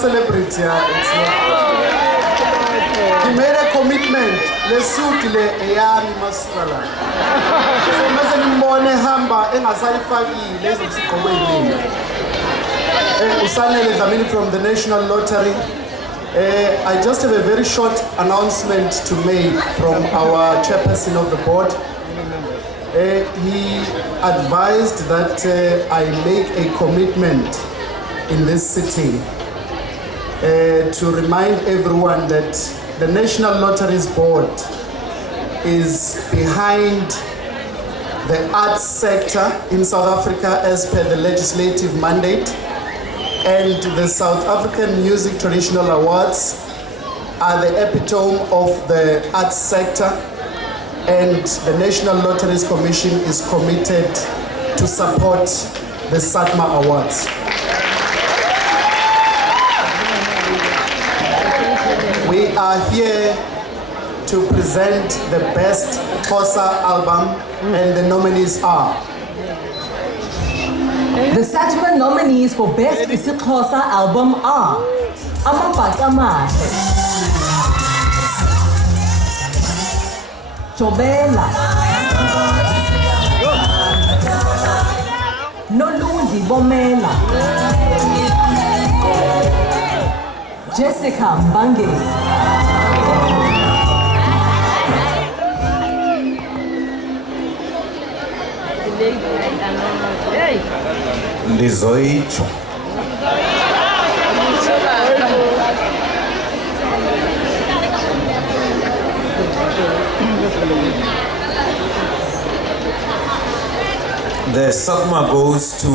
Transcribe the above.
celebrity. It's he made a commitment. Le suit le eyami masala. So mase nimbone hamba engasayifakile ezosigqoke yini. Usanele Dlamini from the National Lottery. I just have a very short announcement to make from our chairperson of the board. He advised that I make a commitment in this sitting to remind everyone that the National Lotteries Board is behind the arts sector in South Africa as per the legislative mandate, and the South African Music Traditional Awards are the epitome of the arts sector, and the National Lotteries Commission is committed to support the SATMA Awards. We are here to present the best Xhosa album, and the nominees are The SATMA nominees for Best isiXhosa Album are Amabhaca Amahle, Jobela, Nolundi Bomela, Jessica Mbange, Lizoicho. The SATMA goes to